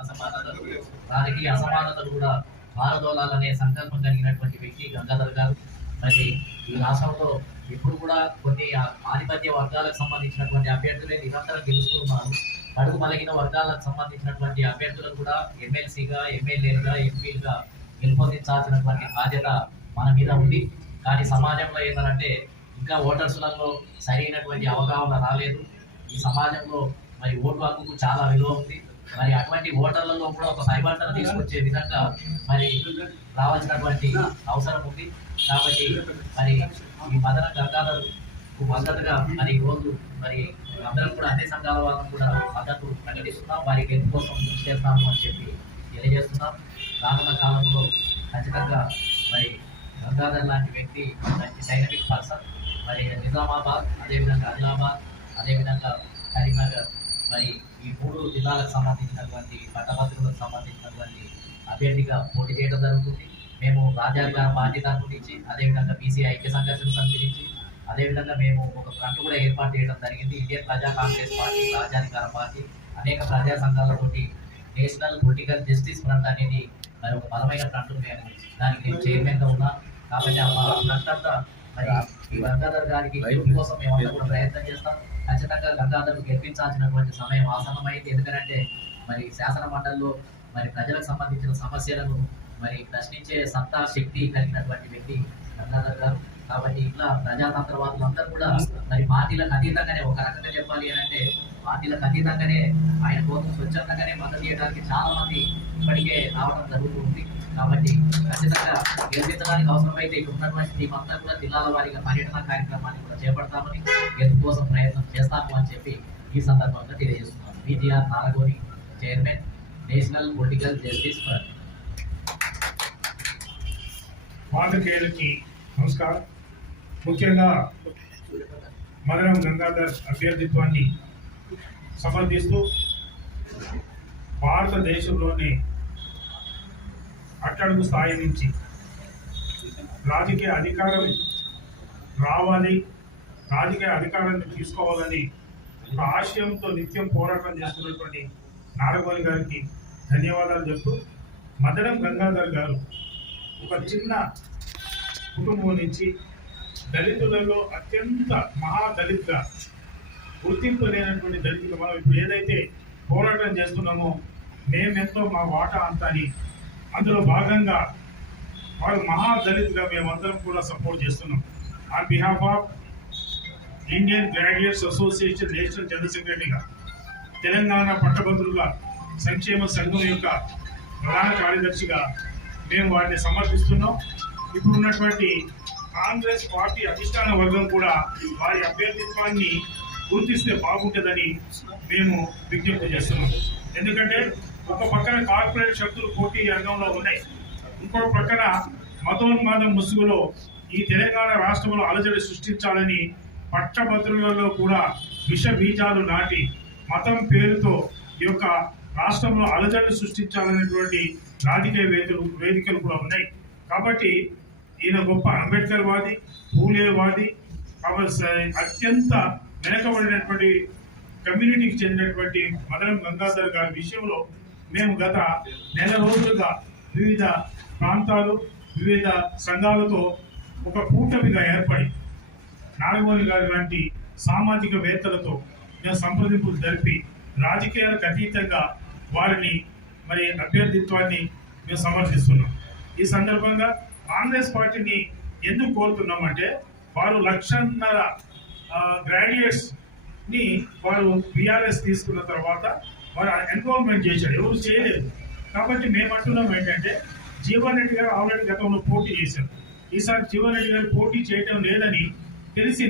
అసమానతలు రాజకీయ అసమానతలు కూడా పారదోలాలనే సంకల్పం కలిగినటువంటి వ్యక్తి గంగాధర్ గారు. మరి ఈ రాష్ట్రంలో ఇప్పుడు కూడా కొన్ని ఆధిపత్య వర్గాలకు సంబంధించినటువంటి అభ్యర్థులే నిరంతరం గెలుస్తున్నారు. అడుగు మలగిన వర్గాలకు సంబంధించినటువంటి అభ్యర్థులను కూడా ఎమ్మెల్సీగా, ఎమ్మెల్యేలుగా, ఎంపీలుగా గెలుపొందించాల్సినటువంటి బాధ్యత మన మీద ఉంది. కానీ సమాజంలో ఏంటంటే ఇంకా ఓటర్స్లలో సరైనటువంటి అవగాహన రాలేదు. ఈ సమాజంలో మరి ఓటు హక్కుకు చాలా విలువ ఉంది. మరి అటువంటి ఓటర్లలో కూడా ఒక పరివర్తన తీసుకొచ్చే విధంగా మరి రావాల్సినటువంటి అవసరం ఉంది. కాబట్టి మరి ఈ మదన గంగాధర్ మద్దతుగా మరి ఈరోజు మరి అందరం కూడా అన్ని సంఘాల వాళ్ళని కూడా మద్దతు ప్రకటిస్తున్నాం. వారి గెలుపు కోసం కృషి చేస్తాము అని చెప్పి తెలియజేస్తున్నాం. రానున్న కాలంలో ఖచ్చితంగా మరి గంగాధర్ లాంటి వ్యక్తి మంచి డైనమిక్ పర్సన్. మరి నిజామాబాద్, అదేవిధంగా ఆదిలాబాద్, అదేవిధంగా కరీంనగర్, మరి ఈ 3 జిల్లాలకు సంబంధించినటువంటి పట్టభద్రులకు సంబంధించినటువంటి అభ్యర్థిగా పోటీ చేయడం జరుగుతుంది. మేము రాజ్యాధికార పార్టీ తరఫు నుంచి, అదేవిధంగా బీసీ ఐక్య సంఘర్షణ సమితి నుంచి, అదేవిధంగా మేము ఒక ఫ్రంట్ కూడా ఏర్పాటు చేయడం జరిగింది. ఇండియన్ ప్రజా కాంగ్రెస్ పార్టీ, రాజ్యాధికార పార్టీ, అనేక ప్రజా సంఘాలతోటి నేషనల్ పొలిటికల్ జస్టిస్ ఫ్రంట్ అనేది మరి ఒక బలమైన ఫ్రంట్. మేము దానికి నేను చైర్మన్గా ఉన్నా. కాబట్టి ఆ ఫ్రంట్ అంతా మరి ఈ గంగాధర్ గారికి గెలుపు కోసం మేమంతా కూడా ప్రయత్నం చేస్తాం. ఖచ్చితంగా గంగాధర్ గెలిపించాల్సినటువంటి సమయం ఆసన్నమైంది. ఎందుకంటే మరి శాసన మండలిలో మరి ప్రజలకు సంబంధించిన సమస్యలను మరి ప్రశ్నించే సత్తా, శక్తి కలిగినటువంటి వ్యక్తి గంగాధర్ గారు. కాబట్టి ఇట్లా ప్రజాతంత్రవాదులు అందరూ కూడా మరి పార్టీలకు అతీతంగానే, ఒక రకంగా చెప్పాలి అని అంటే పార్టీలకు అతీతంగానే ఆయన కోసం స్వచ్ఛందంగానే మద్దతు చేయడానికి చాలా మంది ఇప్పటికే రావడం జరుగుతుంది. కాబట్టి ఖచ్చితంగా గెలిపించడానికి అవసరమైతే ఇక్కడ ఉన్నటువంటి టీం అంతా కూడా జిల్లాల వారీగా పర్యటన కార్యక్రమాన్ని కూడా చేపడతామని, గెలుపు కోసం ప్రయత్నం చేస్తాము అని చెప్పి ఈ సందర్భంగా తెలియజేస్తున్నాం. VGR Naragoni, chairman, national political justice front. పాత్రికేయులకి నమస్కారం. ముఖ్యంగా మదనం గంగాధర్ అభ్యర్థిత్వాన్ని సమర్థిస్తూ భారతదేశంలోని అట్టడుగు స్థాయి నుంచి రాజకీయ అధికారం రావాలి, రాజకీయ అధికారాన్ని తీసుకోవాలని ఒక ఆశయంతో నిత్యం పోరాటం చేస్తున్నటువంటి నారగోని గారికి ధన్యవాదాలు చెప్తూ, మదనం గంగాధర్ గారు ఒక చిన్న కుటుంబం నుంచి దళితులలో అత్యంత మహాదళిత్గా గుర్తింపు లేనటువంటి దళితులు మనం ఇప్పుడు ఏదైతే పోరాటం చేస్తున్నామో మేమెంతో మా వాటా అంతా అని అందులో భాగంగా వారు మహాదళిత్గా మేమందరం కూడా సపోర్ట్ చేస్తున్నాం. On behalf of Indian graduates association national general సెక్రటరీగా, తెలంగాణ పట్టభద్రుల సంక్షేమ సంఘం యొక్క ప్రధాన కార్యదర్శిగా మేము వారిని సమర్థిస్తున్నాం. ఇప్పుడున్నటువంటి కాంగ్రెస్ పార్టీ అధిష్టాన వర్గం కూడా వారి అభ్యర్థిత్వాన్ని గుర్తిస్తే బాగుంటుందని మేము విజ్ఞప్తి చేస్తున్నాం. ఎందుకంటే ఒక పక్కన కార్పొరేట్ శక్తులు పోటీ రంగంలో ఉన్నాయి, ఇంకో పక్కన మతోన్మాదం ముసుగులో ఈ తెలంగాణ రాష్ట్రంలో అలజడి సృష్టించాలని పట్టభద్రులలో కూడా విష బీజాలు నాటి మతం పేరుతో ఈ యొక్క రాష్ట్రంలో అలజడి సృష్టించాలనేటువంటి రాజకీయ వేదికలు కూడా ఉన్నాయి. కాబట్టి ఈయన గొప్ప అంబేద్కర్ వాది, పూలే వాది, అత్యంత వెనకబడినటువంటి కమ్యూనిటీకి చెందినటువంటి మదనం గంగాధర్ గారి విషయంలో మేము గత నెల రోజులుగా వివిధ ప్రాంతాలు, వివిధ సంఘాలతో ఒక కూటమిగా ఏర్పడి నాగమోహన్ గారి లాంటి సామాజికవేత్తలతో మేము సంప్రదింపులు జరిపి రాజకీయాలకు అతీతంగా వారిని మరి అభ్యర్థిత్వాన్ని మేము సమర్థిస్తున్నాం. ఈ సందర్భంగా కాంగ్రెస్ పార్టీని ఎందుకు కోరుతున్నామంటే వారు 1,50,000 గ్రాడ్యుయేట్స్ ని వారు బీఆర్ఎస్ తీసుకున్న తర్వాత వారు ఎన్రోల్మెంట్ చేశారు, ఎవరు చేయలేదు. కాబట్టి మేము అంటున్నాం ఏంటంటే జీవన్ రెడ్డి గారు ఆల్రెడీ గతంలో పోటీ చేశారు. ఈసారి జీవన్ రెడ్డి గారు పోటీ చేయడం లేదని తెలిసి